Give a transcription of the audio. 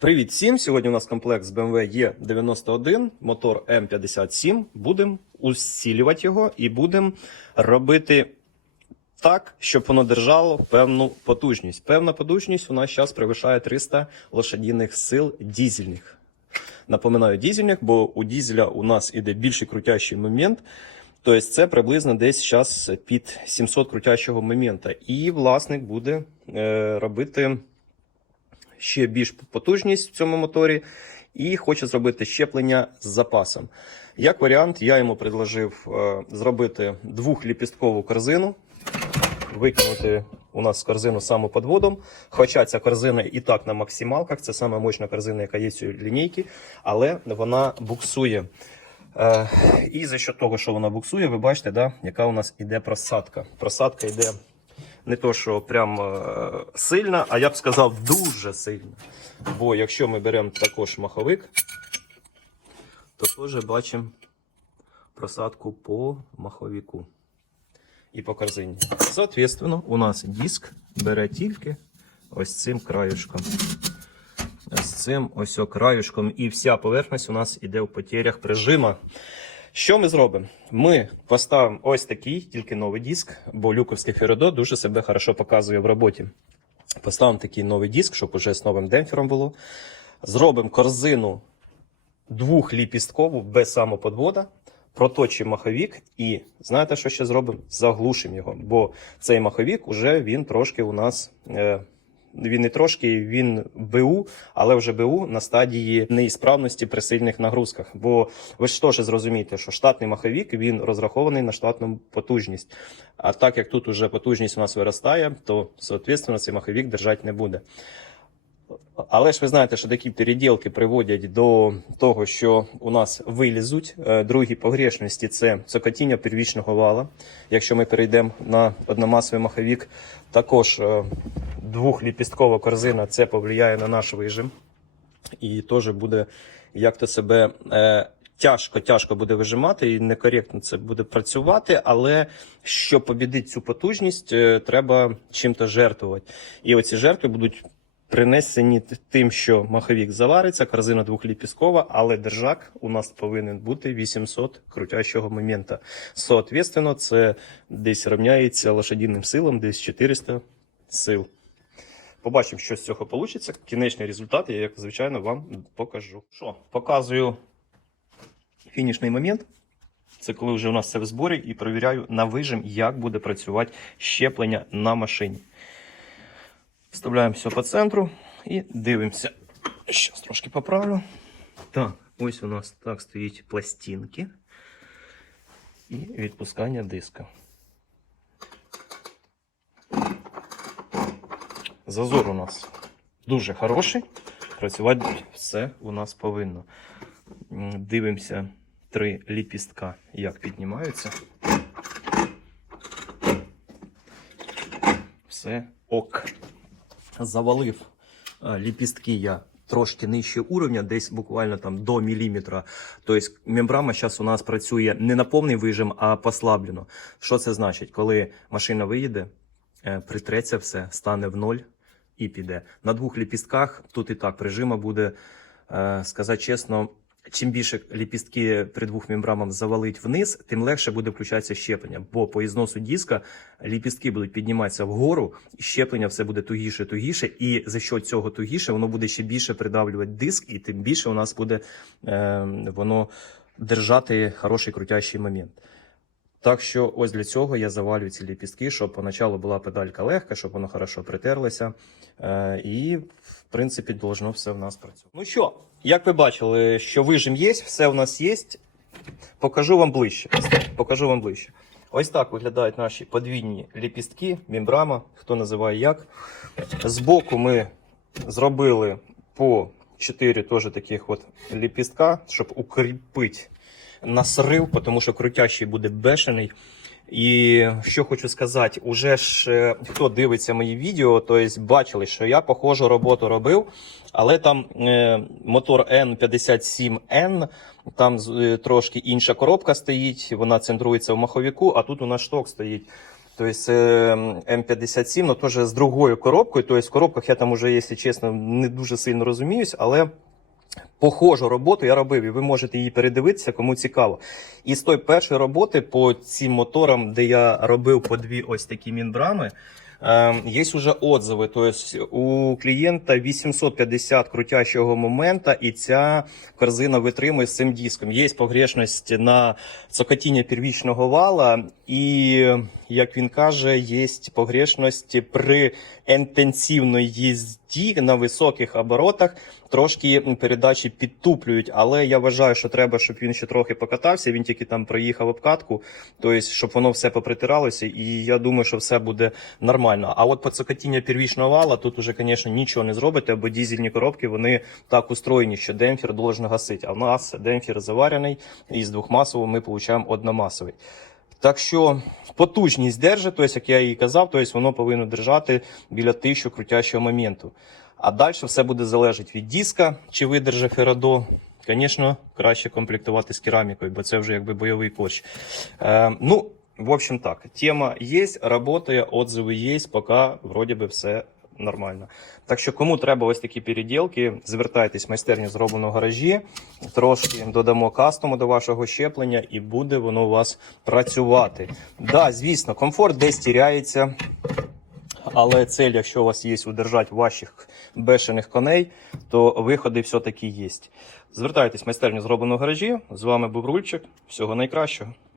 Привіт всім! Сьогодні у нас комплект з BMW E91, мотор М57. Будемо усилювати його і будемо робити так, щоб воно держало певну потужність. Певна потужність у нас зараз перевищає 300 лошадіних сил дізельних. Напоминаю, дізельних, бо у дізеля у нас іде більший крутящий момент. Тобто це приблизно десь зараз під 700 крутящого момента. І власник буде е, робити ще більш потужність в цьому моторі і хоче зробити щеплення з запасом. Як варіант, я йому предложив е, зробити двохліпісткову корзину, викинути у нас корзину саме під водом. Хоча ця корзина і так на максималках, це саме мощна корзина, яка є в цій лінійці, але вона буксує. Е, і за що того, що вона буксує, ви бачите, да, яка у нас іде просадка. Просадка йде не то, що прям е, сильна, а я б сказав, дуже сильна. Бо якщо ми беремо також маховик, то теж бачимо просадку по маховику і по корзині. Соответственно, у нас диск бере тільки ось цим краюшком. Ось цим ось краюшком. І вся поверхність у нас іде в потерях прижима. Що ми зробимо? Ми поставимо ось такий, тільки новий диск, бо люковський Феродо дуже себе хорошо показує в роботі. Поставимо такий новий диск, щоб уже з новим демпфером було. Зробимо корзину двохліпісткову без самоподвода, проточимо маховік і знаєте, що ще зробимо? Заглушимо його, бо цей маховік уже він трошки у нас. Е, він не трошки, він БУ, але вже БУ на стадії неісправності при сильних нагрузках. Бо ви ж теж зрозумієте, що штатний маховік він розрахований на штатну потужність. А так як тут уже потужність у нас виростає, то соответственно цей маховік держати не буде. Але ж ви знаєте, що такі переділки приводять до того, що у нас вилізуть Е, другі погрешності це цокотіння первічного вала. Якщо ми перейдемо на одномасовий маховік, також е, двохліпісткова корзина це повлияє на наш вижим. І теж буде як-то себе е, тяжко, тяжко буде вижимати, і некоректно це буде працювати. Але щоб побідити цю потужність, треба чим-то жертвувати. І оці жертви будуть принесені тим, що маховік завариться, корзина двохліпіскова, але держак у нас повинен бути 800 крутящого момента. Соответственно, це десь рівняється лошадінним силам, десь 400 сил. Побачимо, що з цього вийде. Кінечний результат я, як звичайно, вам покажу. Що, показую фінішний момент. Це коли вже у нас все в зборі, і перевіряю на вижим, як буде працювати щеплення на машині. Вставляємо все по центру і дивимося. Зараз трошки поправлю. Так, ось у нас так стоїть пластинки і відпускання диска. Зазор у нас дуже хороший. Працювати все у нас повинно. Дивимося три ліпістка, як піднімаються. Все ок. Завалив е, ліпістки я трошки нижче уровня, десь буквально там до міліметра. Тобто мембрана зараз у нас працює не на повний вижим, а послаблено. Що це значить? Коли машина виїде, е, притреться все, стане в ноль і піде. На двох ліпістках тут і так прижима буде, е, сказати чесно, чим більше ліпістки при двох мембрамах завалить вниз, тим легше буде включатися щеплення. Бо по ізносу диска ліпістки будуть підніматися вгору, і щеплення все буде тугіше, тугіше, і за що цього тугіше, воно буде ще більше придавлювати диск, і тим більше у нас буде е, воно держати хороший крутящий момент. Так що ось для цього я завалюю ці ліпістки, щоб поначалу була педалька легка, щоб воно хорошо притерлося. Е, і, в принципі, должно все в нас працювати. Ну що, як ви бачили, що вижим є, все в нас є. Покажу вам ближче. Покажу вам ближче. Ось так виглядають наші подвійні ліпістки, мембрама, хто називає як. Збоку ми зробили по 4 теж таких от ліпістка, щоб укріпити насрив, тому що крутящий буде бешений. І що хочу сказати, уже ж е, хто дивиться мої відео, то есть бачили, що я похожу роботу робив, але там е, мотор N57N, там е, трошки інша коробка стоїть, вона центрується в маховіку, а тут у нас шток стоїть. Тобто це М57, але теж з другою коробкою. Тобто в коробках я там уже, якщо чесно, не дуже сильно розуміюсь, але похожу роботу я робив, і ви можете її передивитися, кому цікаво. І з тої першої роботи по цим моторам, де я робив по дві ось такі мінбрами. Е, Є вже отзиви, тобто у клієнта 850 крутящого момента, і ця корзина витримує з цим диском. Є погрешність на цокотіння первічного вала, і, як він каже, є погрешність при інтенсивній їзді на високих оборотах. Трошки передачі підтуплюють, але я вважаю, що треба, щоб він ще трохи покатався. Він тільки там проїхав обкатку, тобто, щоб воно все попритиралося, і я думаю, що все буде нормально. А от по цокотіння первічного вала тут уже, звісно, нічого не зробите, бо дізельні коробки вони так устроєні, що демпфер должен гасити. А в нас демпфер заварений, і з двохмасового ми отримуємо одномасовий. Так що потужність держить, тобто, як я і казав, тобто воно повинно держати біля 1000 крутящого моменту. А далі все буде залежати від диска, чи видержи Ферадо. Звісно, краще комплектувати з керамікою, бо це вже якби бойовий корч. Е, ну, в общем так, тема є, працює, отзиви є, поки вроді би все нормально. Так що, кому треба ось такі переділки, звертайтесь в майстерню зроблено в гаражі, трошки додамо кастому до вашого щеплення, і буде воно у вас працювати. Да, звісно, комфорт десь тіряється. Але цель, якщо у вас є удержати ваших бешених коней, то виходи все-таки є. Звертайтесь в майстерню зроблено в гаражі. З вами був Рульчик. Всього найкращого.